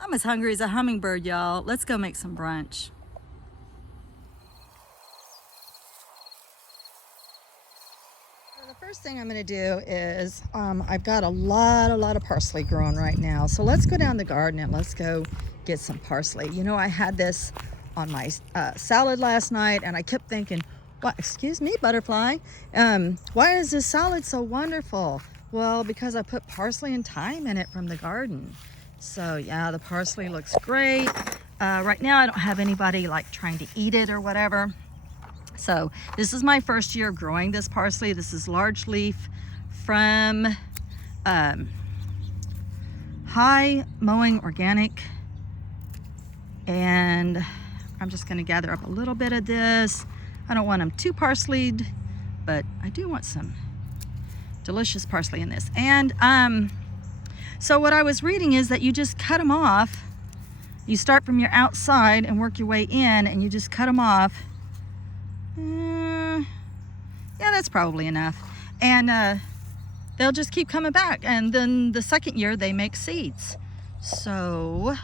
I'm as hungry as a hummingbird, y'all. Let's go make some brunch. So the first thing I'm gonna do is, I've got a lot of parsley growing right now. So let's go down the garden and let's go get some parsley. You know, I had this on my salad last night and I kept thinking, what, excuse me, butterfly, why is this salad so wonderful? Well, because I put parsley and thyme in it from the garden. So yeah, the parsley looks great. Right now I don't have anybody like trying to eat it or whatever. So this is my first year growing this parsley. This is large leaf from High Mowing Organic. And I'm just gonna gather up a little bit of this. I don't want them too parsleyed, but I do want some delicious parsley in this. And so what I was reading is that you just cut them off. You start from your outside and work your way in, and you just cut them off. Yeah, that's probably enough. And they'll just keep coming back. And then the second year they make seeds. So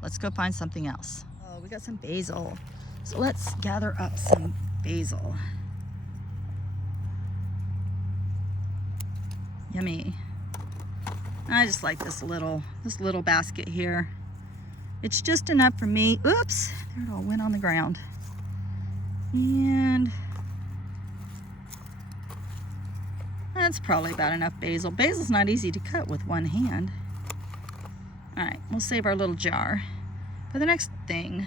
let's go find something else. Oh, we got some basil. So let's gather up some basil. Yummy. I just like this little basket here. It's just enough for me. Oops, there it all went on the ground. And that's probably about enough basil. Basil's not easy to cut with one hand. All right, we'll save our little jar for the next thing.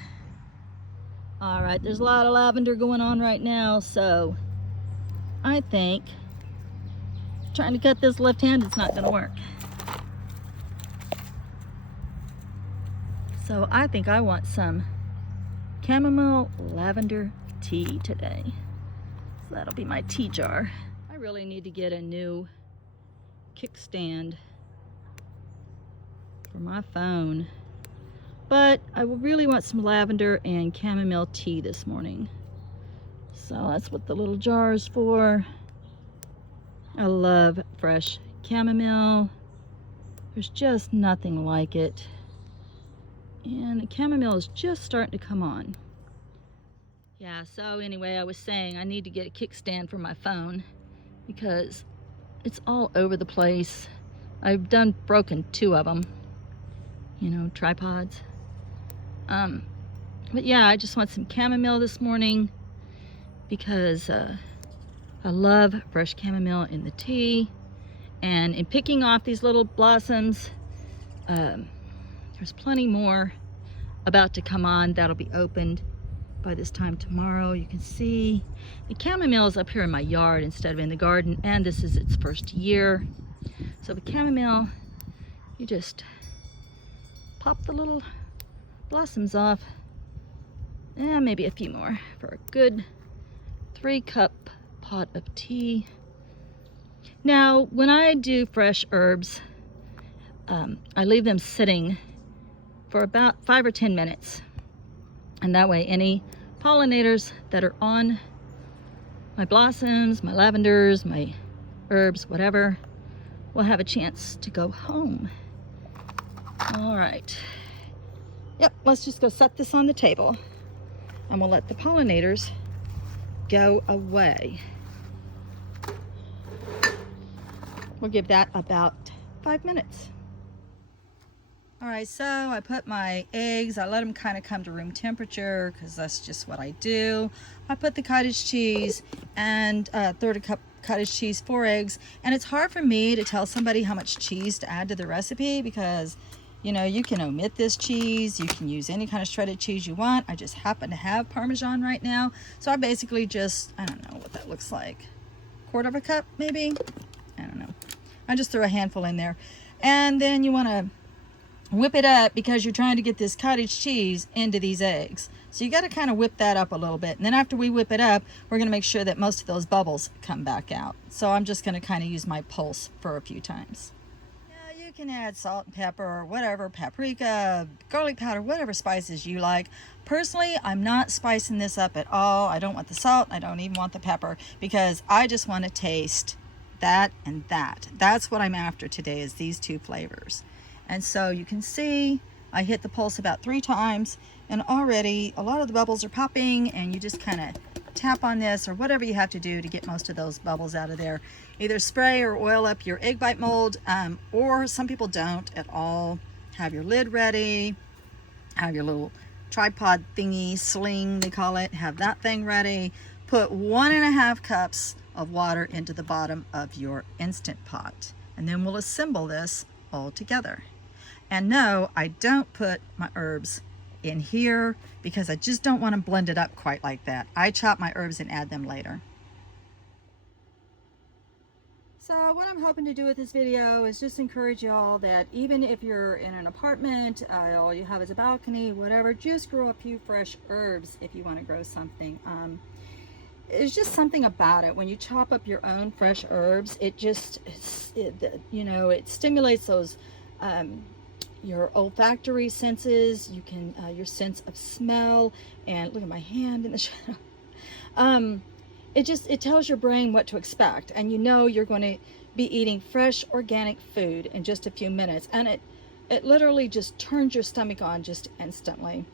All right, there's a lot of lavender going on right now, so I think trying to cut this left-handed is not gonna work. So I think I want some chamomile lavender tea today. So that'll be my tea jar. I really need to get a new kickstand for my phone. But I really want some lavender and chamomile tea this morning. So that's what the little jar is for. I love fresh chamomile. There's just nothing like it. And the chamomile is just starting to come on. Yeah, so anyway, I was saying I need to get a kickstand for my phone because it's all over the place. I've broken 2 of them, you know, tripods. But yeah, I just want some chamomile this morning because I love fresh chamomile in the tea. And in picking off these little blossoms, there's plenty more about to come on that'll be opened by this time tomorrow. You can see the chamomile is up here in my yard instead of in the garden, and this is its first year. So the chamomile, you just pop the little blossoms off, and maybe a few more for a good 3-cup pot of tea. Now, when I do fresh herbs, I leave them sitting for about 5 or 10 minutes. And that way any pollinators that are on my blossoms, my lavenders, my herbs, whatever, will have a chance to go home. All right. Yep, let's just go set this on the table and we'll let the pollinators go away. We'll give that about 5 minutes. All right, so I put my eggs, I let them kind of come to room temperature because that's just what I do. I put the cottage cheese and 1/3 cup cottage cheese, 4 eggs. And it's hard for me to tell somebody how much cheese to add to the recipe because, you know, you can omit this cheese, you can use any kind of shredded cheese you want. I just happen to have Parmesan right now. So I basically just, I don't know what that looks like. 1/4 cup maybe? I don't know. I just threw a handful in there. And then you want to whip it up because you're trying to get this cottage cheese into these eggs. So you got to kind of whip that up a little bit. And then after we whip it up, we're going to make sure that most of those bubbles come back out. So I'm just going to kind of use my pulse for a few times. Yeah, you can add salt and pepper or whatever, paprika, garlic powder, whatever spices you like. Personally, I'm not spicing this up at all. I don't want the salt. I don't even want the pepper because I just want to taste that and that. That's what I'm after today, is these 2 flavors. And so you can see I hit the pulse about 3 times, and already a lot of the bubbles are popping, and you just kind of tap on this or whatever you have to do to get most of those bubbles out of there. Either spray or oil up your egg bite mold, or some people don't at all. Have your lid ready, have your little tripod thingy, sling they call it, have that thing ready. Put 1.5 cups of water into the bottom of your Instant Pot, and then we'll assemble this all together. And no, I don't put my herbs in here because I just don't want to blend it up quite like that. I chop my herbs and add them later. So what I'm hoping to do with this video is just encourage y'all that even if you're in an apartment, all you have is a balcony, whatever, just grow a few fresh herbs if you want to grow something. It's just something about it. When you chop up your own fresh herbs, it just, you know, it stimulates those your olfactory senses. You can your sense of smell, and look at my hand in the shadow. It tells your brain what to expect, and you know you're going to be eating fresh organic food in just a few minutes, and it literally just turns your stomach on just instantly.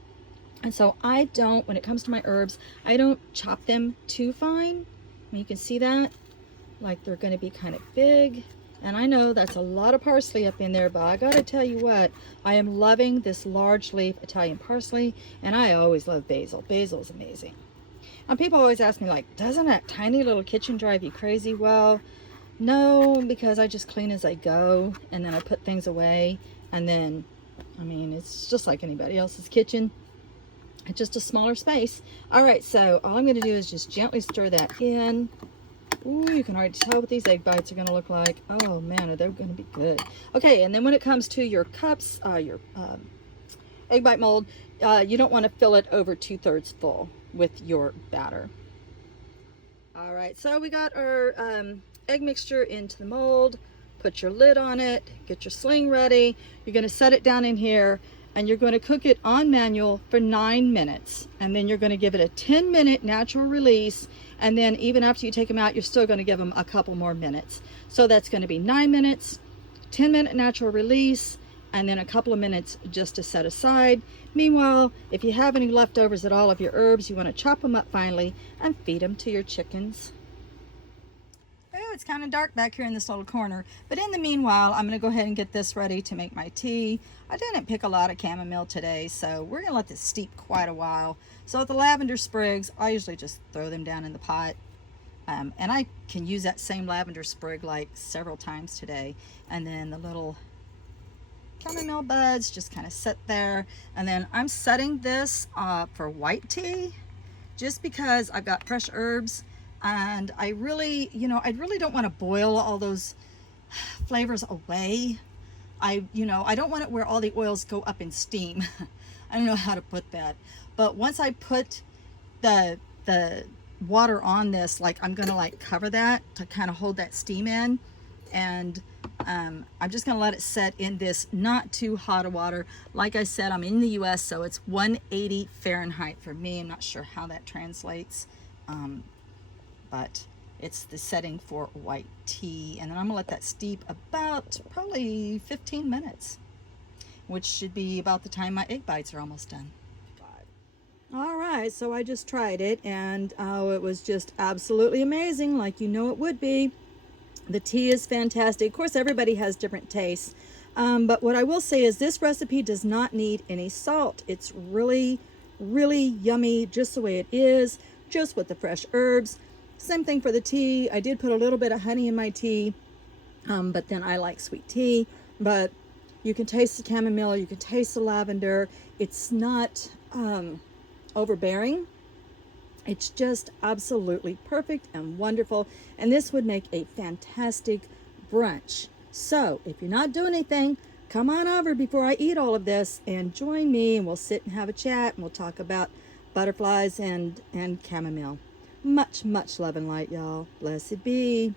And so I don't, when it comes to my herbs, I don't chop them too fine. And you can see that, like they're going to be kind of big. And I know that's a lot of parsley up in there, but I gotta tell you what, I am loving this large leaf Italian parsley, and I always love basil. Basil is amazing. And people always ask me, like, doesn't that tiny little kitchen drive you crazy? Well, no, because I just clean as I go, and then I put things away, and then, I mean, it's just like anybody else's kitchen. It's just a smaller space. All right, so all I'm gonna do is just gently stir that in. Ooh, you can already tell what these egg bites are going to look like. Oh man, are they going to be good. Okay, and then when it comes to your cups, your egg bite mold, you don't want to fill it over 2/3 full with your batter. All right, so we got our egg mixture into the mold. Put your lid on it, get your sling ready. You're going to set it down in here, and you're going to cook it on manual for 9 minutes. And then you're going to give it a 10-minute natural release. And then even after you take them out, you're still going to give them a couple more minutes. So that's going to be 9 minutes, 10-minute natural release, and then a couple of minutes just to set aside. Meanwhile, if you have any leftovers at all of your herbs, you want to chop them up finely and feed them to your chickens. Oh, it's kind of dark back here in this little corner, but in the meanwhile, I'm going to go ahead and get this ready to make my tea. I didn't pick a lot of chamomile today, so we're going to let this steep quite a while. So with the lavender sprigs, I usually just throw them down in the pot, and I can use that same lavender sprig like several times today. And then the little chamomile buds just kind of sit there, and then I'm setting this for white tea just because I've got fresh herbs. And I really, you know, I really don't want to boil all those flavors away. I don't want it where all the oils go up in steam. I don't know how to put that. But once I put the water on this, like I'm going to like cover that to kind of hold that steam in. And I'm just going to let it set in this not too hot of water. Like I said, I'm in the US, so it's 180 Fahrenheit for me. I'm not sure how that translates. But it's the setting for white tea, and then I'm gonna let that steep about probably 15 minutes, which should be about the time my egg bites are almost done. All right, so I just tried it, and it was just absolutely amazing, like you know it would be. The tea is fantastic. Of course, everybody has different tastes, but what I will say is this recipe does not need any salt. It's really, really yummy just the way it is, just with the fresh herbs. Same thing for the tea. I did put a little bit of honey in my tea, but then I like sweet tea. But you can taste the chamomile, you can taste the lavender. It's not overbearing. It's just absolutely perfect and wonderful. And this would make a fantastic brunch. So if you're not doing anything, come on over before I eat all of this and join me, and we'll sit and have a chat, and we'll talk about butterflies and chamomile. Much, much love and light, y'all. Blessed be.